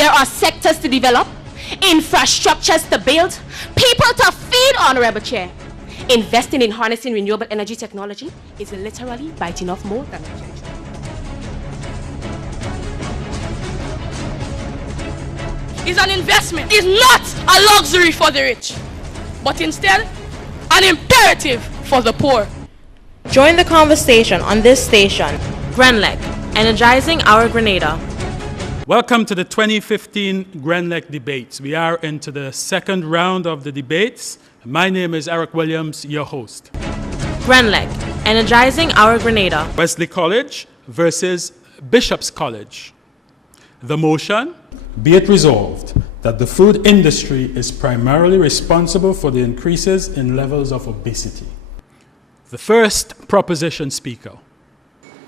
There are sectors to develop, infrastructures to build, people to feed on, Rebel Chair. Investing in harnessing renewable energy technology is literally biting off more than a cherry. Is an investment. Is not a luxury for the rich, but instead an imperative for the poor. Join the conversation on this station. Grenlec, energizing our Grenada. Welcome to the 2015 Grenlec debates. We are into the second round of the debates. My name is Eric Williams, your host. Grenlec, energizing our Grenada. Wesley College versus Bishop's College. The motion: be it resolved that the food industry is primarily responsible for the increases in levels of obesity. The first proposition speaker.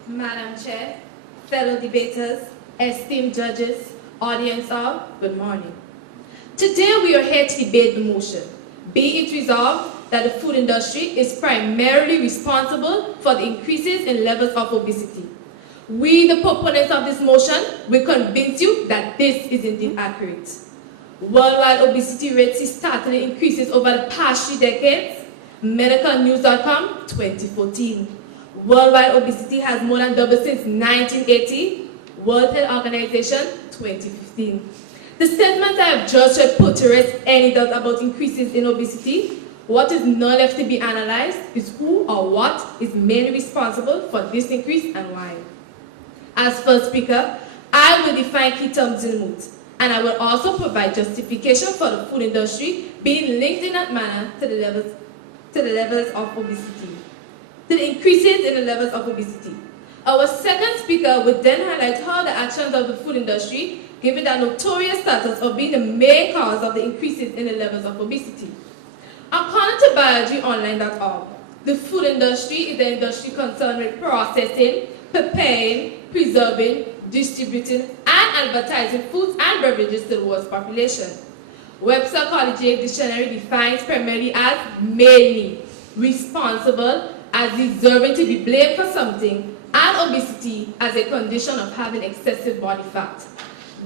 Madam Chair, fellow debaters, esteemed judges, audience all, good morning. Today we are here to debate the motion. Be it resolved that the food industry is primarily responsible for the increases in levels of obesity. We, the proponents of this motion, will convince you that this is indeed accurate. Worldwide obesity rates see startling increases over the past 3 decades. MedicalNews.com, 2014. Worldwide obesity has more than doubled since 1980. World Health Organization, 2015. The statements I have just read put to rest any doubt about increases in obesity. What is not left to be analyzed is who or what is mainly responsible for this increase and why. As first speaker, I will define key terms in moot, and I will also provide justification for the food industry being linked in that manner to the levels of obesity, to the increases in the levels of obesity. Our second speaker would then highlight how the actions of the food industry, given their notorious status of being the main cause of the increases in the levels of obesity. According to biologyonline.org, the food industry is the industry concerned with processing, preparing, preserving, distributing, and advertising foods and beverages to the world's population. Webster Collegiate Dictionary defines primarily as mainly, responsible, as deserving to be blamed for something, and obesity as a condition of having excessive body fat.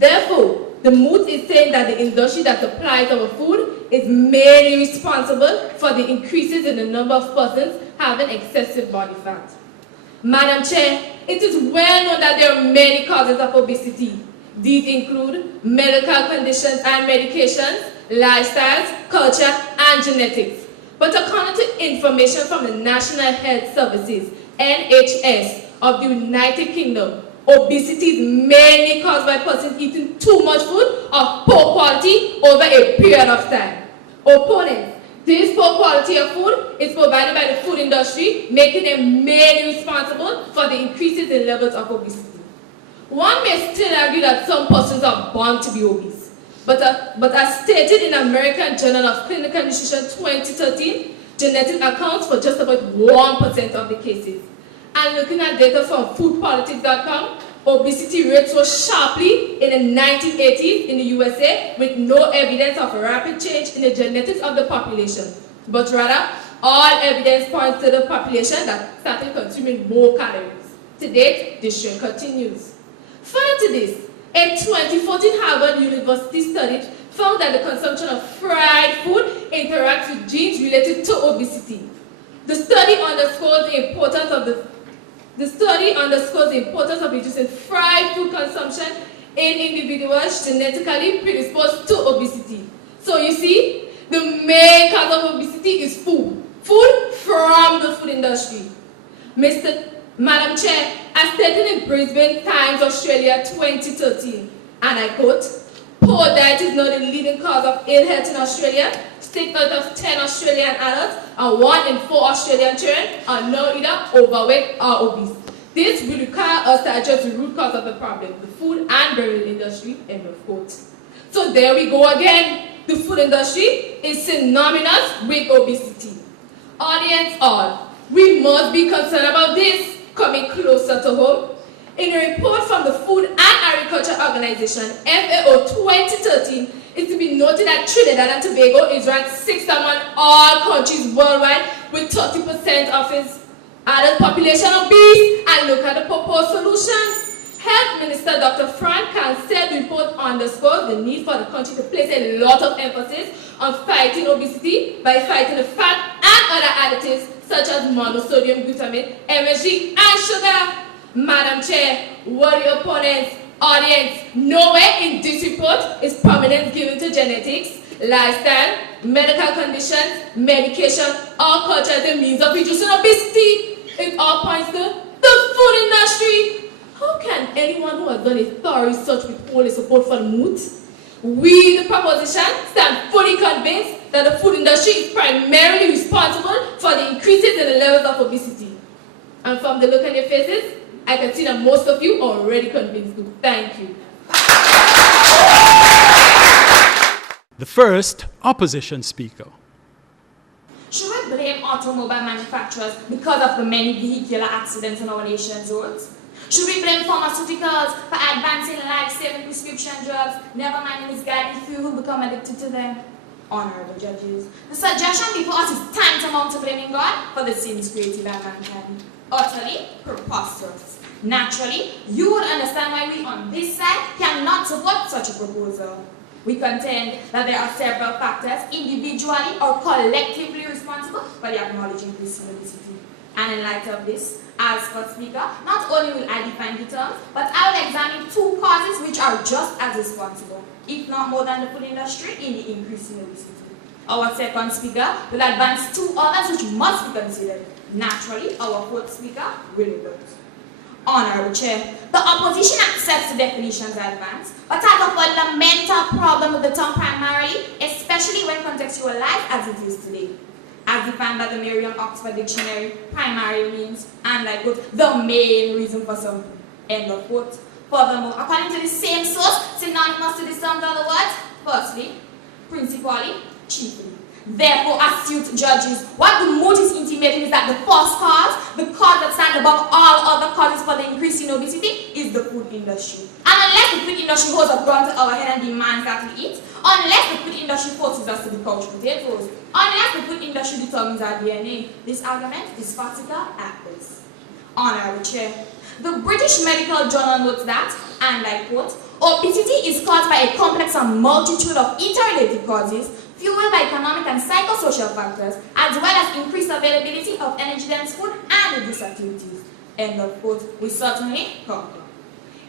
Therefore, the moot is saying that the industry that supplies our food is mainly responsible for the increases in the number of persons having excessive body fat. Madam Chair, it is well known that there are many causes of obesity. These include medical conditions and medications, lifestyles, culture, and genetics. But according to information from the National Health Services, NHS, of the United Kingdom, obesity is mainly caused by persons eating too much food of poor quality over a period of time. Opponents, this poor quality of food is provided by the food industry, making them mainly responsible for the increases in levels of obesity. One may still argue that some persons are born to be obese, but as stated in American Journal of Clinical Nutrition 2013, genetics accounts for just about 1% of the cases. And looking at data from foodpolitics.com, obesity rates rose sharply in the 1980s in the USA with no evidence of a rapid change in the genetics of the population. But rather, all evidence points to the population that started consuming more calories. To date, this trend continues. Further to this, a 2014 Harvard University study found that the consumption of fried food interacts with genes related to obesity. The study underscores the importance of reducing fried food consumption in individuals genetically predisposed to obesity. So you see, the main cause of obesity is food. Food from the food industry. Madam Chair, as stated in Brisbane Times Australia 2013, and I quote, "Poor diet is not the leading cause of ill health in Australia. 6 out of 10 Australian adults and 1 in 4 Australian children are now either overweight or obese. This will require us to address the root cause of the problem, the food and beverage industry," end of quote. So there we go again. The food industry is synonymous with obesity. Audience all, we must be concerned about this. Coming closer to home, in a report from the Food and Agriculture Organization, FAO 2013, it's to be noted that Trinidad and Tobago is ranked 6th among all countries worldwide with 30% of its adult population obese. And look at the proposed solutions. Health Minister Dr. Frank Khan said the report underscores the need for the country to place a lot of emphasis on fighting obesity by fighting the fat and other additives such as monosodium glutamate, MSG, and sugar. Madam Chair, what your opponents, audience, nowhere in this report is prominence given to genetics, lifestyle, medical conditions, medication, or culture as a means of reducing obesity. It all points to the food industry. How can anyone who has done a thorough research withhold his support for the moot? We, the proposition, stand fully convinced that the food industry is primarily responsible for the increases in the levels of obesity. And from the look on your faces, I can see that most of you are already convinced too. Thank you. The first opposition speaker. Should we blame automobile manufacturers because of the many vehicular accidents on our nation's roads? Should we blame pharmaceuticals for advancing life-saving prescription drugs, never mind the misguided few who become addicted to them? Honorable judges, the suggestion before us is tantamount to blaming God for the sins created by mankind. Utterly preposterous. Naturally, you would understand why we on this side cannot support such a proposal. We contend that there are several factors individually or collectively responsible for the acknowledging this obesity. And in light of this, as first speaker, not only will I define the terms, but I will examine two causes which are just as responsible, if not more than the food industry, in the increase in obesity. Our second speaker will advance two others which must be considered. Naturally, our fourth speaker will rebut. Honorable Chair, the opposition accepts the definitions advanced, but has a fundamental problem with the term primarily, especially when contextualized as it is today. As defined by the Merriam-Oxford Dictionary, primarily means, and I quote, the main reason for something. End of quote. Furthermore, according to the same source, synonymous to the terms are the words, firstly, principally, chiefly. Therefore, astute judges, what the moot is intimating is that the first cause, the cause that stands above all other causes for the increase in obesity, is the food industry. And unless the food industry holds a gun to our head and demands that we eat, unless the food industry forces us to be couch potatoes, unless the food industry determines our DNA, this argument is farcical at best. Honorable Chair, the British Medical Journal notes that, and I quote, obesity is caused by a complex and multitude of interrelated causes, fueled by economic and psychosocial factors, as well as increased availability of energy-dense food and reduced activities. End of quote. We certainly concur.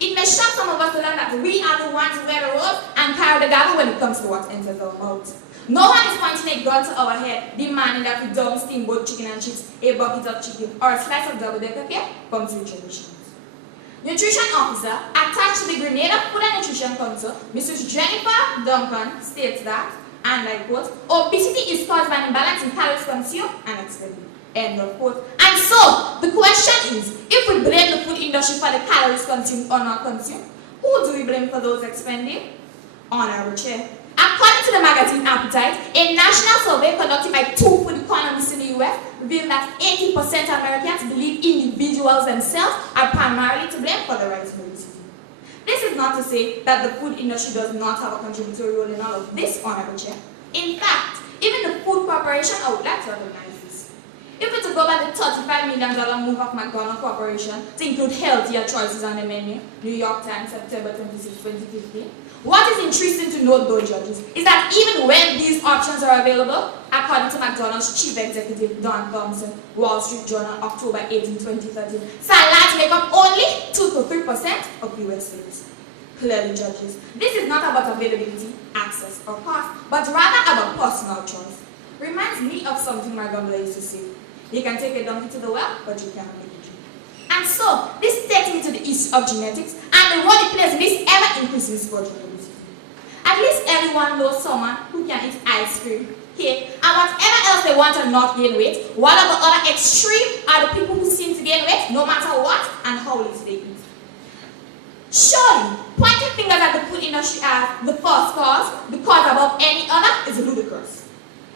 It may shock some of us to learn that we are the ones who wear the robe and carry the gavel when it comes to what enters our mouth. No one is pointing a gun to our head, demanding that we down steamboat chicken and chips, a bucket of chicken, or a slice of double-decker cake from two traditions. Nutrition officer attached to the Grenada Food and Nutrition Council, Mrs. Jennifer Duncan, states that, and I quote, obesity is caused by an imbalance in calories consumed and expended. End of quote. And so, the question is, if we blame the food industry for the calories consumed or not consumed, who do we blame for those expended? Honorable Chair, according to the magazine Appetite, a national survey conducted by two food economists in the US revealed that 80% of Americans believe individuals themselves are primarily to blame for the rise in obesity. This is not to say that the food industry does not have a contributory role in all of this, Honorable Chair. In fact, even the Food Corporation, I would like to recognize this. If we to go by the $35 million move of McDonald's Corporation to include healthier choices on the menu, New York Times, September 26, 2015, what is interesting to note, though, judges, is that even when these options are available, according to McDonald's chief executive Don Thompson, Wall Street Journal, October 18, 2013, salads make up only 2 to 3% of U.S. sales. Clearly, judges, this is not about availability, access, or cost, but rather about personal choice. Reminds me of something my grandmother used to say. You can take a donkey to the well, but you cannot make it drink. And so, this takes me to the issue of genetics and the role it plays in this ever-increasing scourge of obesity. At least everyone knows someone who can eat ice cream, cake, and whatever else they want and not gain weight, while at the other extreme are the people who seem to gain weight no matter what and how little they eat. Surely, pointing fingers at the food industry as the first cause, the cause above any other, is ludicrous.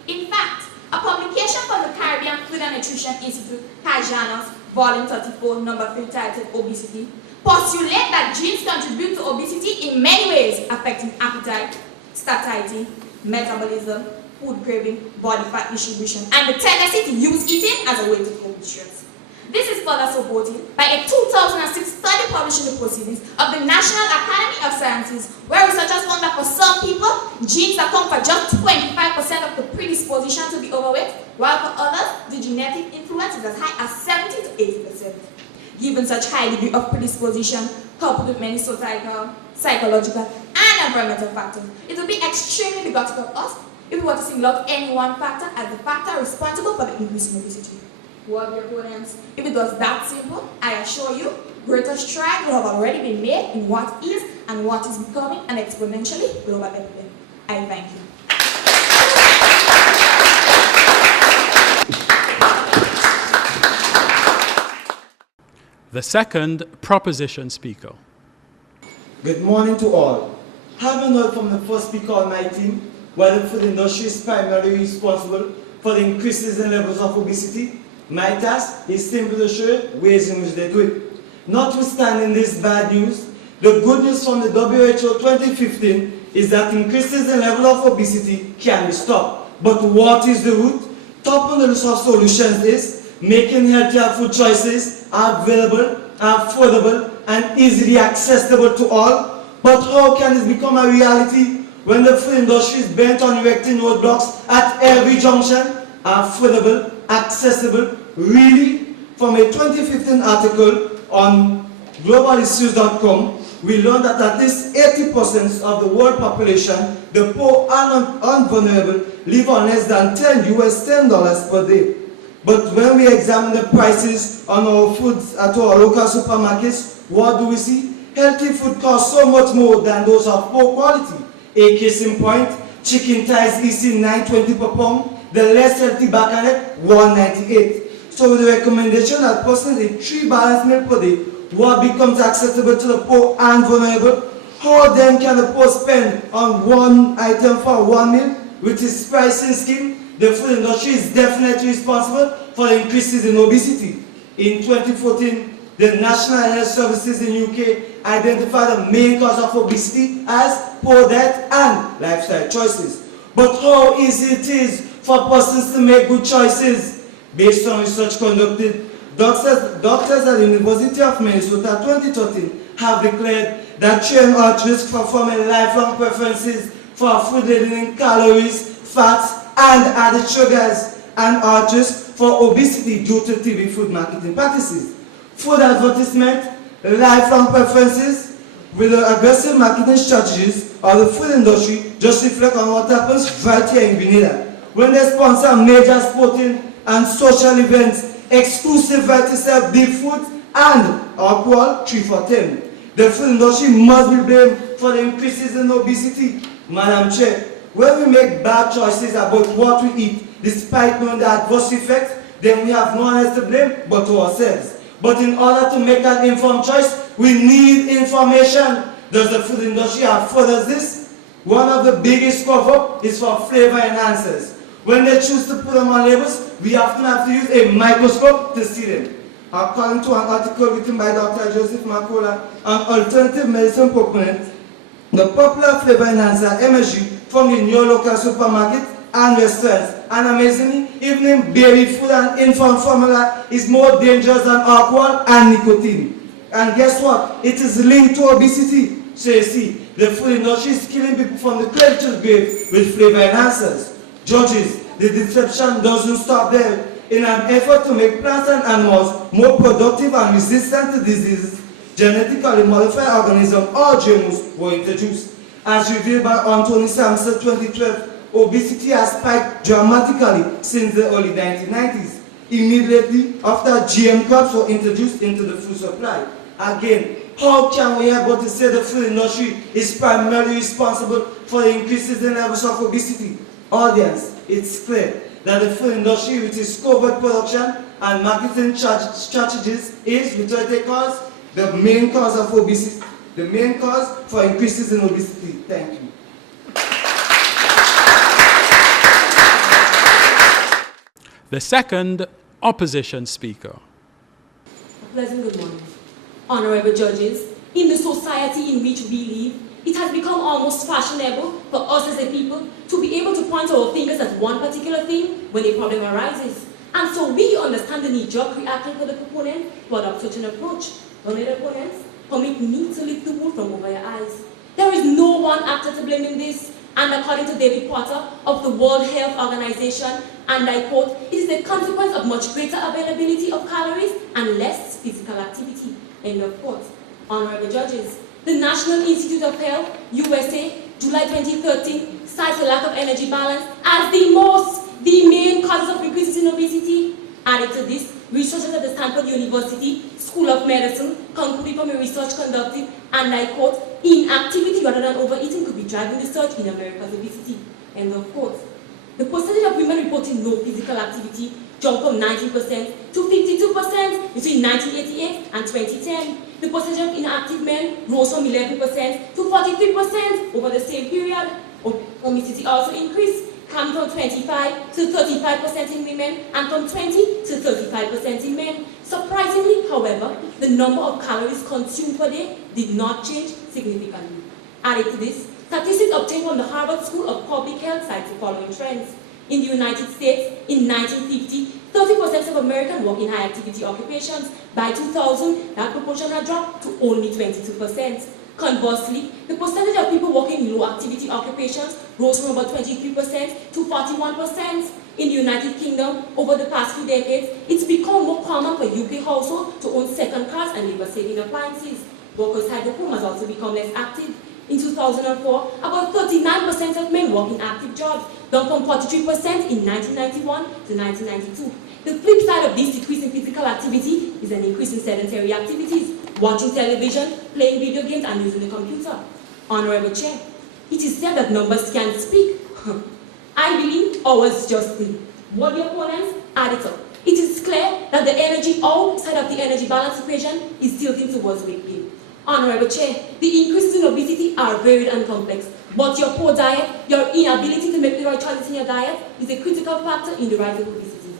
In fact, a publication from the Caribbean Food and Nutrition Institute, Cajanos, Volume 34, Number 3, titled Obesity, postulate that genes contribute to obesity in many ways, affecting appetite, satiety, metabolism, food craving, body fat distribution, and the tendency to use eating as a way to cope with stress. This is further supported by a 2006 study published published in the proceedings of the National Academy of Sciences, where researchers found that for some people, genes account for just 25% of the predisposition to be overweight, while for others, the genetic influence is as high as 70 to 80%. Given such high degree of predisposition, coupled with many societal, psychological, and environmental factors, it would be extremely bigoted of us if we were to single out any one factor as the factor responsible for the increase in obesity. Who are the opponents? If it was that simple, I assure you, greater strides will have already been made in what is and what is becoming an exponentially global epidemic. I thank you. The second proposition speaker. Good morning to all. Having heard from the first speaker on my team, where the food industry is primarily responsible for the increases in levels of obesity, my task is simply to show ways in which they do it. Notwithstanding this bad news, the good news from the WHO 2015 is that increases in level of obesity can be stopped. But what is the root? Top on the list of solutions is making healthier food choices available, affordable, and easily accessible to all. But how can this become a reality when the food industry is bent on erecting roadblocks at every junction? Affordable, accessible, really? From a 2015 article on globalissues.com, we learned that at least 80% of the world population, the poor and vulnerable, live on less than $10 per day. But when we examine the prices on our foods at our local supermarkets, what do we see? Healthy food costs so much more than those of poor quality. A case in point, chicken thighs is $9.20 per pound, the less healthy baconet, $1.98. So with the recommendation that persons eat 3 balanced meals per day, what becomes accessible to the poor and vulnerable? How then can the poor spend on one item for one meal? With this pricing scheme, the food industry is definitely responsible for the increases in obesity. In 2014, the National Health Services in UK identified the main cause of obesity as poor diet and lifestyle choices. But how easy it is for persons to make good choices? Based on research conducted, doctors at the University of Minnesota 2013 have declared that children are at risk for forming lifelong preferences for food laden in calories, fats, and added sugars, and are at risk for obesity due to TV food marketing practices. Food advertisement, lifelong preferences, with the aggressive marketing strategies of the food industry just reflect on what happens right here in Grenada. When they sponsor major sporting and social events, exclusive variety serve beef food and alcohol 3 for 10. The food industry must be blamed for the increases in obesity. Madam Chair, when we make bad choices about what we eat, despite knowing the adverse effects, then we have no one else to blame but ourselves. But in order to make an informed choice, we need information. Does the food industry afford us this? One of the biggest cover-up is for flavor enhancers. When they choose to put them on labels, we often have to use a microscope to see them. According to an article written by Dr. Joseph Macola, an alternative medicine proponent, the popular flavor enhancer MSG found in your local supermarket and restaurants, and amazingly, even in baby food and infant formula, is more dangerous than alcohol and nicotine. And guess what? It is linked to obesity. So you see, the food industry is killing people from the cradle to the grave with flavor enhancers. Judges, the deception doesn't stop there. In an effort to make plants and animals more productive and resistant to diseases, genetically modified organisms or GMOs were introduced. As revealed by Anthony Sampson 2012, obesity has spiked dramatically since the early 1990s, immediately after GM crops were introduced into the food supply. Again, how can we able to say the food industry is primarily responsible for the increases in levels of obesity? Audience, it's clear that the food industry with its covert production and marketing strategies is, without a cause, the main cause of obesity, the main cause for increases in obesity. Thank you. The second opposition speaker. Pleasant good morning. Honorable judges, in the society in which we live, it has become almost fashionable for us as a people to be able to point our fingers at one particular thing when a problem arises. And so we understand the knee-jerk reaction for the proponent to adopt such an approach. Honorable opponents, permit me to lift the wool from over your eyes. There is no one actor to blame in this, and according to David Potter of the World Health Organization, and I quote, it is a consequence of much greater availability of calories and less physical activity, end of quote. Honorable judges, the National Institute of Health, USA, July 2013, cites a lack of energy balance as the main causes of increases in obesity. Added to this, researchers at the Stanford University School of Medicine concluded from a research conducted, and I quote, inactivity rather than overeating could be driving the surge in America's obesity, end of quote. The percentage of women reporting no physical activity jumped from 19% to 52% between 1988 and 2010. The percentage of inactive men rose from 11% to 43% over the same period. Obesity also increased, coming from 25 to 35% in women and from 20 to 35% in men. Surprisingly, however, the number of calories consumed per day did not change significantly. Added to this, statistics obtained from the Harvard School of Public Health cite the following trends. In the United States, in 1950, 30% of Americans work in high-activity occupations. By 2000, that proportion had dropped to only 22%. Conversely, the percentage of people working in low-activity occupations rose from about 23% to 41%. In the United Kingdom, over the past few decades, it's become more common for UK households to own second cars and labor-saving appliances. Workers' home has also become less active. In 2004, about 39% of men work in active jobs, down from 43% in 1991 to 1992. The flip side of this decrease in physical activity is an increase in sedentary activities, watching television, playing video games, and using the computer. Honorable Chair, it is said that numbers can speak. I believe ours just do. What the opponents add it up. It is clear that the energy outside of the energy balance equation is tilting towards weight gain. Honorable Chair, the increases in obesity are varied and complex, but your poor diet, your inability to make the right choices in your diet is a critical factor in the rise of obesity.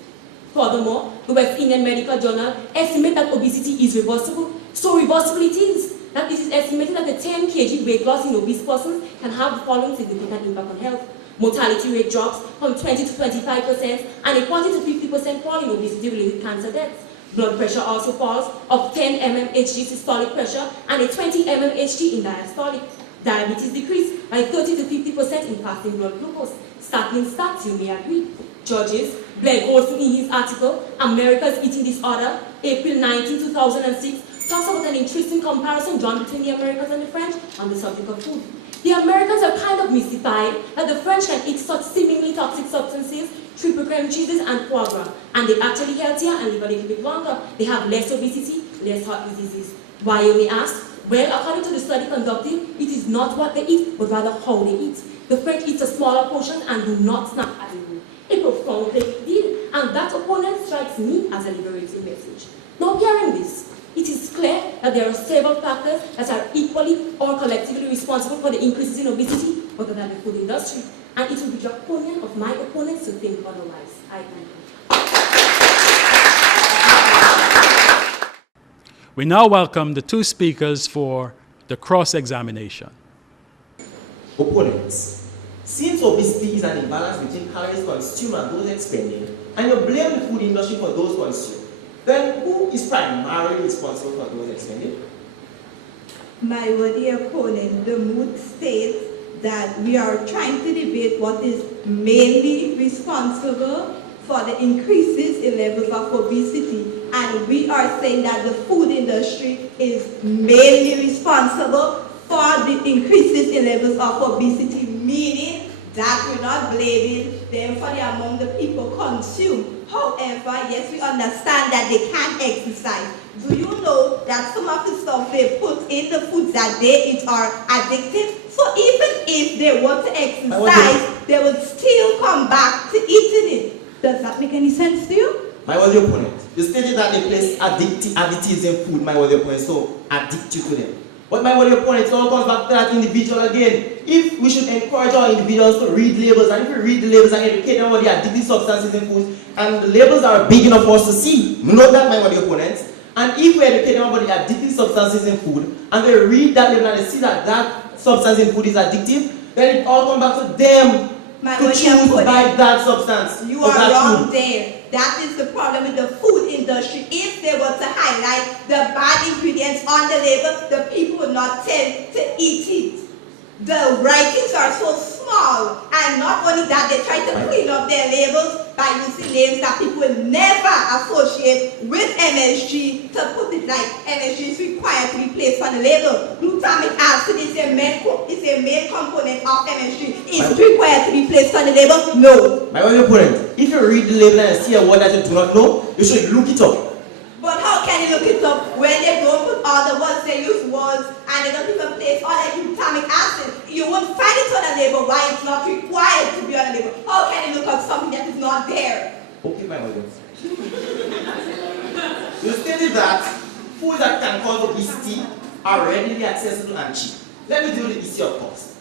Furthermore, the West Indian Medical Journal estimates that obesity is reversible. So reversible it is, that it is estimated that a 10 kg weight loss in obese persons can have the following significant impact on health. Mortality rate drops from 20 to 25% and a 40 to 50% fall in obesity-related cancer deaths. Blood pressure also falls of 10 mmHg systolic pressure and a 20 mmHg in diastolic. Diabetes decreased by 30 to 50% in fasting blood glucose. Startling stats, you may agree. Judges, Blair Goldstein in his article, America's Eating Disorder, April 19, 2006, talks about an interesting comparison drawn between the Americans and the French on the subject of food. The Americans are kind of mystified that the French can eat such seemingly toxic substances, triple cream cheeses and foie gras, and they're actually healthier and live a little bit longer. They have less obesity, less heart diseases. Why, you may ask? Well, according to the study conducted, it is not what they eat, but rather how they eat. The French eat a smaller portion and do not snack at a meal. A profound big deal, and that opponent strikes me as a liberating message. Now, hearing this, it is clear that there are several factors that are equally or collectively responsible for the increases in obesity other than the food industry. And it will be the opinion of my opponents to think otherwise. I thank you. We now welcome the two speakers for the cross-examination. Opponents, since obesity is an imbalance between calories consumed and those expended, and you blame the food industry for those consumed, then who is primarily responsible for those expended? My worthy opponent, the mood states that we are trying to debate what is mainly responsible for the increases in levels of obesity, and we are saying that the food industry is mainly responsible for the increases in levels of obesity, meaning that we're not blaming them for the amount the people consume. However, yes, we understand that they can't exercise. Do you know that some of the stuff they put in the foods that they eat are addictive? So even if they want to exercise, they would still come back to eating it. Does that make any sense to you? My worthy opponent, you stated that they place additives in food, my worthy opponent, so addict you to them. But my worthy opponent, it all comes back to that individual again. If we should encourage our individuals to read labels, and if we read the labels and educate them about the addictive substances in foods, and the labels are big enough for us to see, note that, my worthy opponents. And if we educate them about the addictive substances in food, and they read that label and they see that that substance in food is addictive, then it all comes back to them to choose to buy that substance. You are wrong there. that is the problem with the food industry. If they were to highlight the bad ingredients on the label, the people would not tend to eat it. The writings are so small, and not only that, they try to clean up their labels by using names that people will never associate with MSG. To put it like, MSG is required to be placed on the label. Glutamic acid is a main component of MSG. Is it required to be placed on the label? No. My only point, if you read the label and see a word that you do not know, you should look it up. But how can you look it up when they don't put all the words, they use words, and they don't even place all the glutamic acid? You won't find it on a label. Why it's not required to be on a label? How can you look up something that is not there? Okay, my audience. You stated that foods that can cause obesity are readily accessible and cheap. Let me deal with the issue of cost.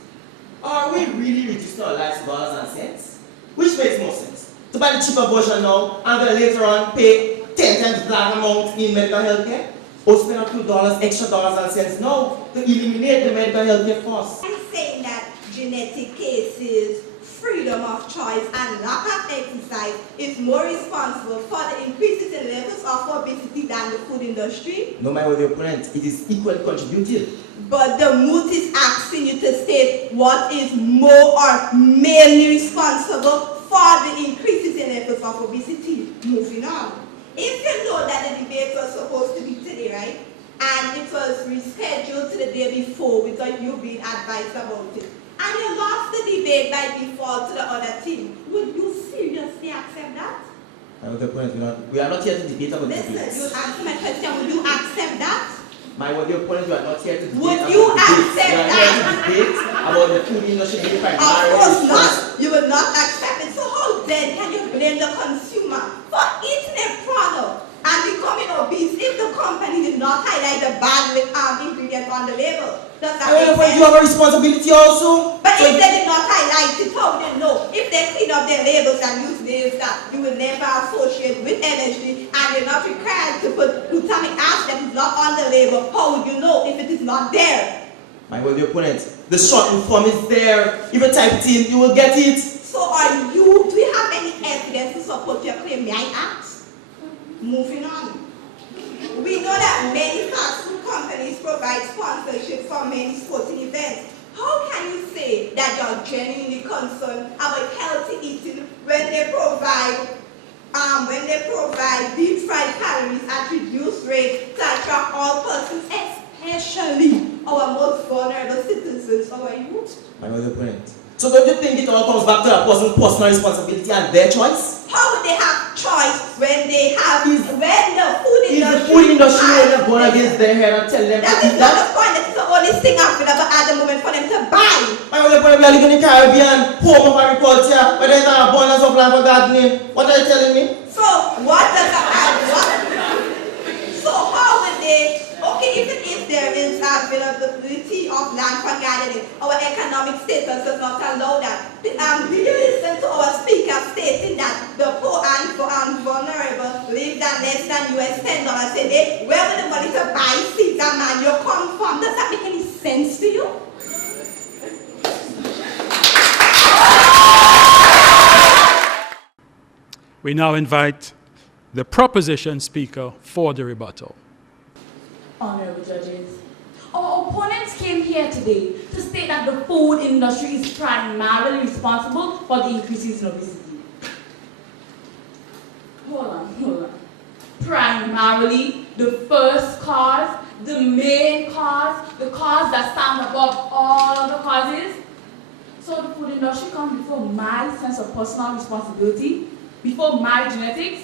Are we really reducing our lives to dollars and cents? Which makes more sense? To buy the cheaper version now and then later on pay 10 times that amount in medical health care? Or spend a few dollars, extra dollars and cents now to eliminate the medical health care costs? I'm saying that genetic cases, freedom of choice, and lack of exercise is more responsible for the increases in levels of obesity than the food industry. No matter what your opponent, it is equally contributed. But the moot is asking you to state what is more or mainly responsible for the increases in levels of obesity. Moving on. If you know that the debate was supposed to be today, right? And it was rescheduled to the day before without you being advised about it, and you lost the debate by default to the other team, would you seriously accept that? The point, we are not here to debate about Listen, debates. you answer my question, would you accept that? My dear point, you are not here to debate Would about you debates. accept You are that? here to debate about the food industry being Of primarily course not. responsible. You would not accept it. So how then can you blame the consumer for eating a product and becoming obese if the company did not highlight the bad ingredient on the label? Does that make sense? You have a responsibility also. But if they did not highlight it, how would they know? If they clean up their labels and use names that you will never associate with energy, and you're not required to put glutamic acid that is not on the label, how would you know if it is not there? My dear opponent, the shortened form is there. If you type it in, you will get it. So do you have any evidence to support your claim? May I ask? Moving on. We know that many fast food companies provide sponsorship for many sporting events. How can you say that you're genuinely concerned about healthy eating when they provide deep fried calories at reduced rates to attract all persons, especially our most vulnerable citizens, our youth? My dear opponent. So don't you think it all comes back to a person's personal responsibility and their choice? How would they have choice when the food industry... Is the food industry only going against their head and tell them that to is eat not that? the point. That is the only thing available at the moment for them to buy. My dear opponent, we are living in the Caribbean, home of agriculture, where there is an abundance of land for gardening. What are you telling me? So what does that have? So how would they... Okay, even if there is availability of land for gardening, our economic status does not allow that. Did you listen to our speaker stating that the poor and vulnerable live at less than $10 a day? Where would the money to buy seeds and manure come from? Does that make any sense to you? We now invite the proposition speaker for the rebuttal. Honorable judges, our opponents came here today to state that the food industry is primarily responsible for the increases in obesity. Hold on. Primarily, the first cause, the main cause, the cause that stands above all other causes. So the food industry comes before my sense of personal responsibility, before my genetics?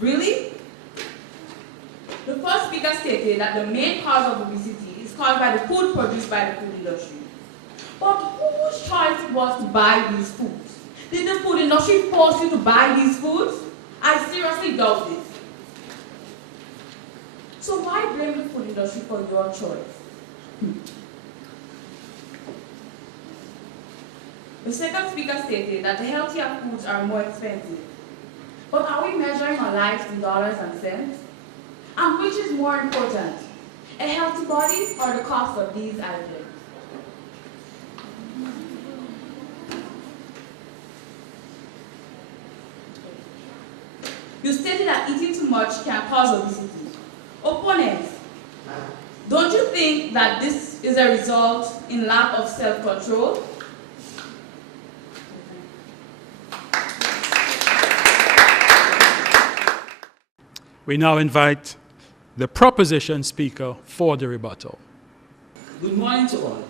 Really? The first speaker stated that the main cause of obesity is caused by the food produced by the food industry. But whose choice it was to buy these foods? Did the food industry force you to buy these foods? I seriously doubt this. So why blame the food industry for your choice? The second speaker stated that the healthier foods are more expensive. But are we measuring our lives in dollars and cents? And which is more important, a healthy body or the cost of these items? You stated that eating too much can cause obesity. Opponents, don't you think that this is a result in lack of self-control? We now invite the proposition speaker for the rebuttal. Good morning to all.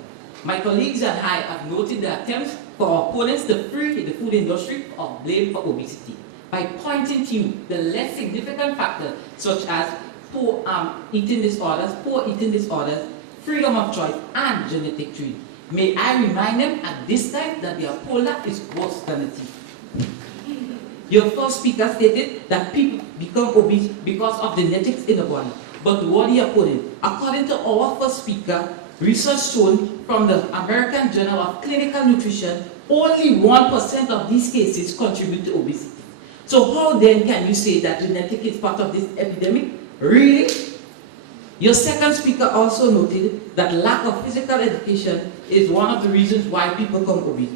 My colleagues and I have noted the attempts for our opponents to free the food industry of blame for obesity by pointing to the less significant factors such as poor eating disorders, freedom of choice, and genetic trait. May I remind them at this time that their polar is worse than the teeth. Your first speaker stated that people become obese because of genetics in the body. But what the opponent? According to our first speaker, research shown from the American Journal of Clinical Nutrition, only 1% of these cases contribute to obesity. So how then can you say that genetic is part of this epidemic? Really? Your second speaker also noted that lack of physical education is one of the reasons why people become obese.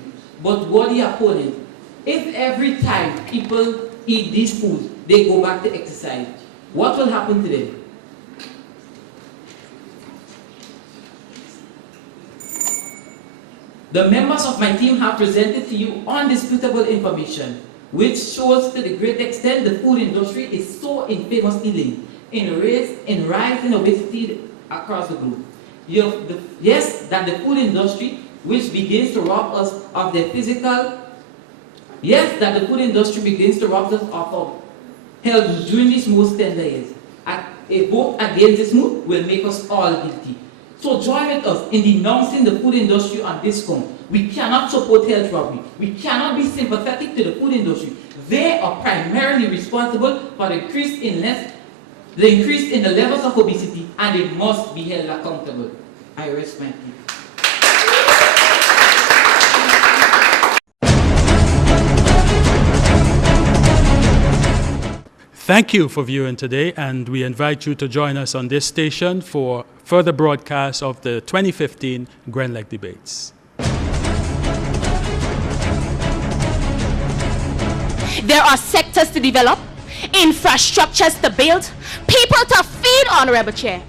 But what the opponent? If every time people eat these foods, they go back to exercise, what will happen to them? The members of my team have presented to you undisputable information, which shows to the great extent the food industry is so infamously linked in rise in obesity across the globe. Yes, that the food industry, which begins to rob us of their physical, yes, that the food industry begins to rob us of our health during these most tender years. A vote against this move will make us all guilty. So join with us in denouncing the food industry on this count. We cannot support health robbery. We cannot be sympathetic to the food industry. They are primarily responsible for the increase in the levels of obesity, and they must be held accountable. I rest my case. Thank you for viewing today, and we invite you to join us on this station for further broadcasts of the 2015 Grenlec debates. There are sectors to develop, infrastructures to build, people to feed, Honorable Chair.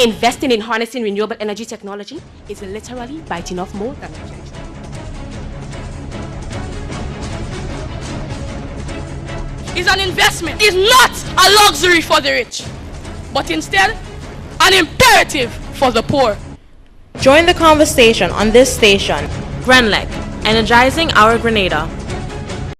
Investing in harnessing renewable energy technology is literally biting off more than a cherry. Is an investment, is not a luxury for the rich, but instead an imperative for the poor. Join the conversation on this station. Grenlec, energizing our Grenada.